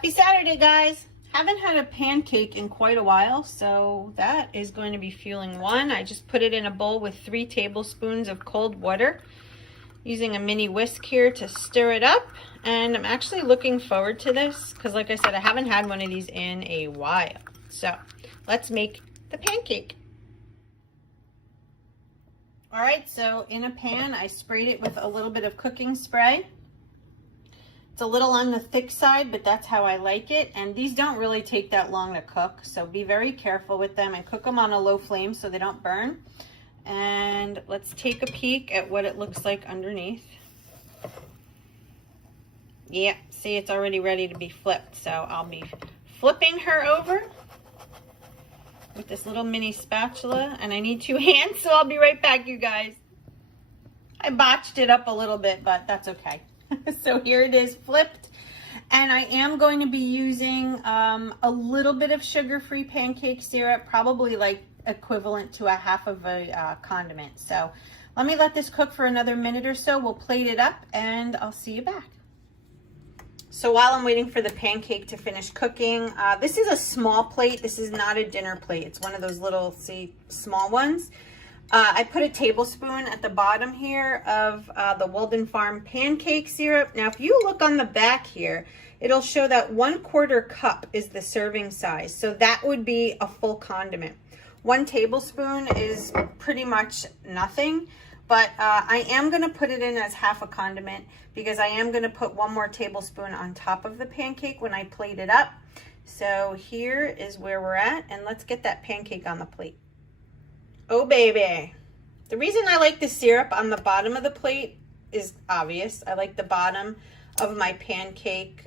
Happy Saturday, guys. Haven't had a pancake in quite a while, so that is going to be fueling one. I just put it in a bowl with 3 tablespoons of cold water, using a mini whisk here to stir it up. And I'm actually looking forward to this because, like I said, I haven't had one of these in a while. So let's make the pancake. All right, so in a pan, I sprayed it with a little bit of cooking spray. It's a little on the thick side, but that's how I like it. And these don't really take that long to cook, so be very careful with them and cook them on a low flame so they don't burn. And let's take a peek at what it looks like underneath. Yeah, see, it's already ready to be flipped, so I'll be flipping her over with this little mini spatula, and I need 2 hands, so I'll be right back, you guys. I botched it up a little bit, but that's okay. So here it is flipped, and I am going to be using a little bit of sugar-free pancake syrup, probably like equivalent to a half of a condiment. So let me let this cook for another minute or so. We'll plate it up and I'll see you back. So while I'm waiting for the pancake to finish cooking, this is a small plate. This is not a dinner plate. It's one of those little, see, small ones. I put a tablespoon at the bottom here of the Walden Farm pancake syrup. Now, if you look on the back here, it'll show that 1/4 cup is the serving size. So that would be a full condiment. 1 tablespoon is pretty much nothing, but I am going to put it in as half a condiment because I am going to put 1 more tablespoon on top of the pancake when I plate it up. So here is where we're at, and let's get that pancake on the plate. Oh, baby. The reason I like the syrup on the bottom of the plate is obvious. I like the bottom of my pancake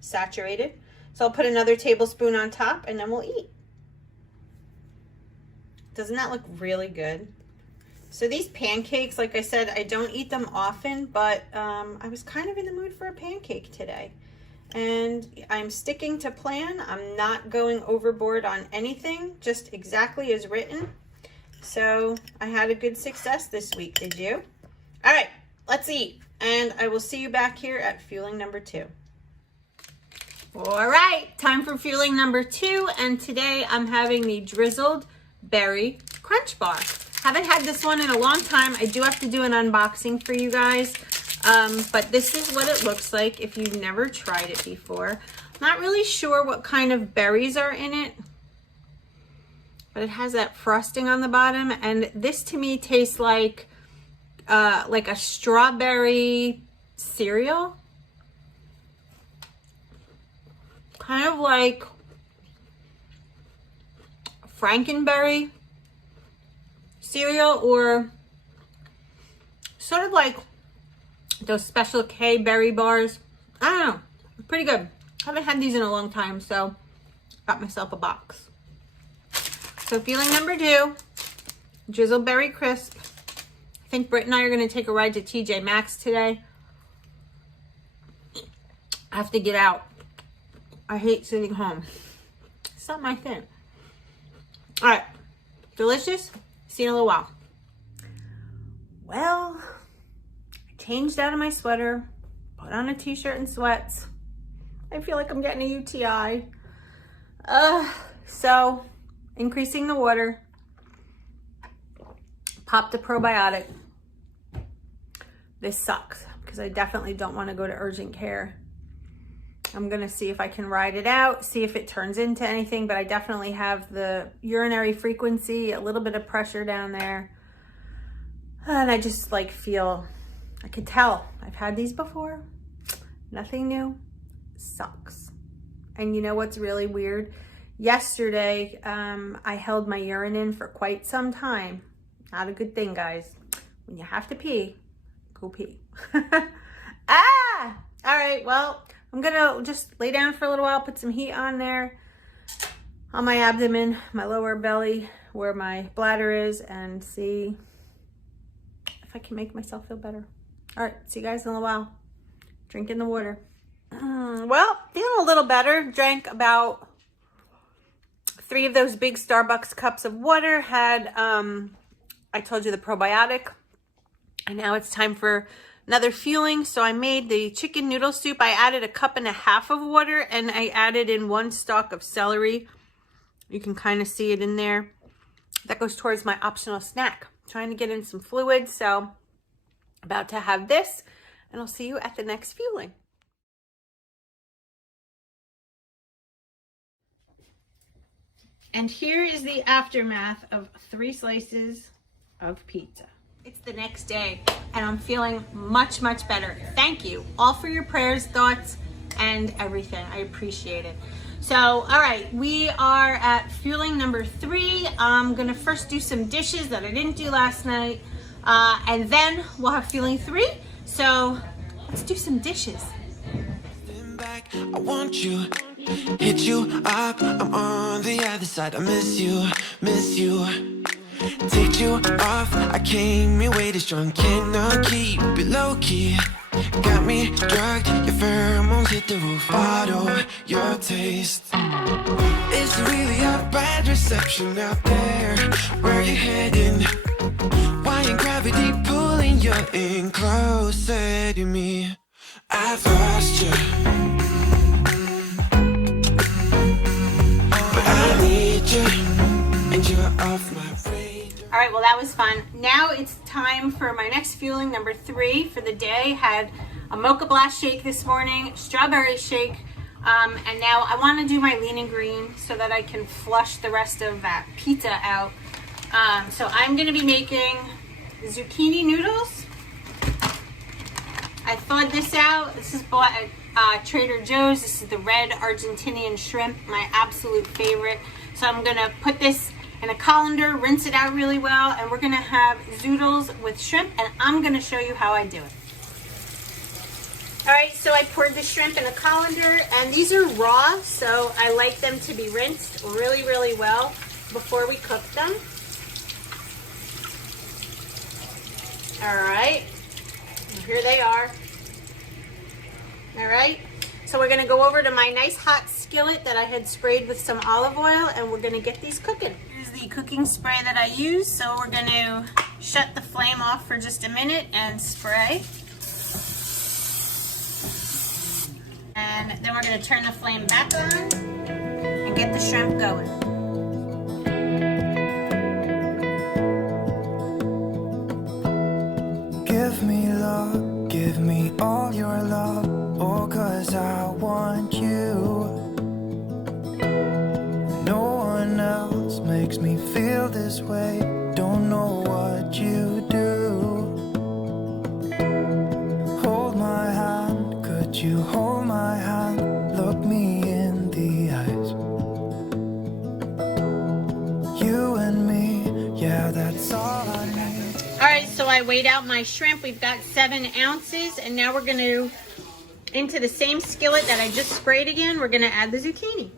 saturated. So I'll put another tablespoon on top and then we'll eat. Doesn't that look really good? So these pancakes, like I said, I don't eat them often, but I was kind of in the mood for a pancake today. And I'm sticking to plan. I'm not going overboard on anything, just exactly as written. So I had a good success this week, did you? All right, let's eat. And I will see you back here at fueling number 2. All right, time for fueling number 2. And today I'm having the drizzled berry crunch bar. Haven't had this one in a long time. I do have to do an unboxing for you guys. But this is what it looks like if you've never tried it before. Not really sure what kind of berries are in it, but it has that frosting on the bottom, and this to me tastes like a strawberry cereal. Kind of like Frankenberry cereal, or sort of like those Special K berry bars. I don't know, pretty good. Haven't had these in a long time, so got myself a box. So feeling number 2, drizzled berry crisp. I think Britt and I are going to take a ride to TJ Maxx today. I have to get out. I hate sitting home. It's not my thing. All right, delicious. See you in a little while. Well, I changed out of my sweater, put on a t-shirt and sweats. I feel like I'm getting a UTI. So increasing the water, popped a probiotic. This sucks because I definitely don't want to go to urgent care. I'm going to see if I can ride it out, see if it turns into anything, but I definitely have the urinary frequency, a little bit of pressure down there. And I just like feel, I could tell I've had these before. Nothing new. Sucks. And you know what's really weird? Yesterday, I held my urine in for quite some time. Not a good thing, guys. When you have to pee, go pee. All right, well, I'm gonna just lay down for a little while, put some heat on there, on my abdomen, my lower belly, where my bladder is, and see if I can make myself feel better. All right, see you guys in a little while. Drinking the water. Well, feeling a little better. Drank about 3 of those big Starbucks cups of water. Had, I told you, the probiotic. And now it's time for another fueling. So I made the chicken noodle soup. I added 1.5 cups of water, and I added in 1 stalk of celery. You can kind of see it in there. That goes towards my optional snack. I'm trying to get in some fluid, so about to have this, and I'll see you at the next fueling. And here is the aftermath of 3 slices of pizza. It's the next day, and I'm feeling much, much better. Thank you all for your prayers, thoughts, and everything. I appreciate it. So, all right, we are at fueling number 3. I'm gonna first do some dishes that I didn't do last night, and then we'll have fueling 3. So let's do some dishes. I want you, hit you up, I'm on the other side. I miss you, miss you. Take you off, I came here way too strong. Cannot keep it low key. Got me drugged, your pheromones hit the roof. Auto, your taste. It's really a bad reception out there. Where you heading? Why ain't gravity pulling you in closer to me? I've lost you, but I need you, and you're off my radar. All right, well, that was fun. Now it's time for my next fueling, number 3 for the day. Had a mocha blast shake this morning, strawberry shake, and now I want to do my lean and green so that I can flush the rest of that pizza out. So I'm going to be making zucchini noodles. I thawed this out. This is bought at Trader Joe's. This is the red Argentinian shrimp, my absolute favorite. So I'm going to put this in a colander, rinse it out really well, and we're gonna have zoodles with shrimp, and I'm gonna show you how I do it. All right, so I poured the shrimp in a colander, and these are raw, so I like them to be rinsed really, really well before we cook them. All right, here they are. All right, so we're gonna go over to my nice hot skillet that I had sprayed with some olive oil, and we're gonna get these cooking. Here's the cooking spray that I use, so we're gonna shut the flame off for just a minute and spray. And then we're gonna turn the flame back on and get the shrimp going. Give me love, give me all your love, oh, 'cause I want you. No one else makes me feel this way, don't know what you do. Hold my hand, could you hold my hand, look me in the eyes. You and me, yeah, that's all I need. All right, so I weighed out my shrimp. We've got 7 ounces, and now we're gonna, into the same skillet that I just sprayed again, we're gonna add the zucchini.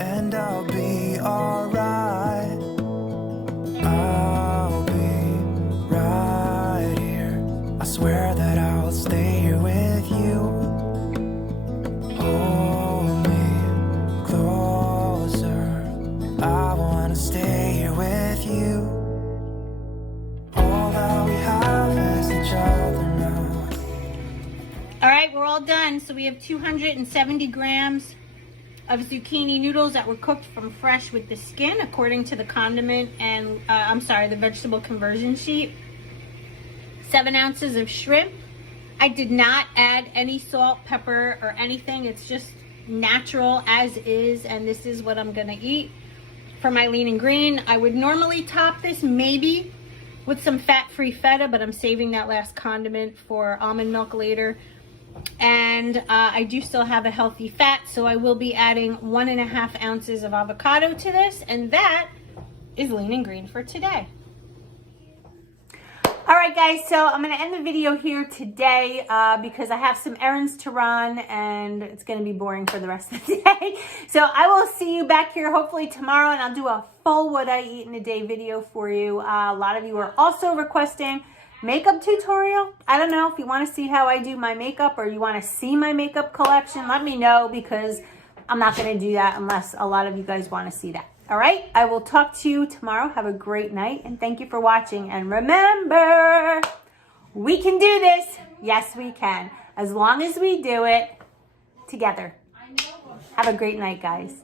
And I'll be alright. I'll be right here. I swear that I'll stay here with you. Hold me closer. I wanna stay here with you. All that we have is each other now. All right, we're all done. So we have 270 grams of zucchini noodles that were cooked from fresh with the skin according to the condiment and the vegetable conversion sheet. 7 ounces of shrimp. I did not add any salt, pepper, or anything. It's just natural as is, and this is what I'm gonna eat. For my lean and green, I would normally top this maybe with some fat-free feta, but I'm saving that last condiment for almond milk later. And I do still have a healthy fat, so I will be adding 1.5 ounces of avocado to this, and that is lean and green for today. All right, guys, so I'm going to end the video here today because I have some errands to run, and it's going to be boring for the rest of the day. So I will see you back here hopefully tomorrow, and I'll do a full what I eat in a day video for you. A lot of you are also requesting makeup tutorial. I don't know if you want to see how I do my makeup or you want to see my makeup collection. Let me know, because I'm not going to do that unless a lot of you guys want to see that. All right, I will talk to you tomorrow. Have a great night, and thank you for watching. And remember, We can do this. Yes, we can. As long as we do it together. Have a great night, guys.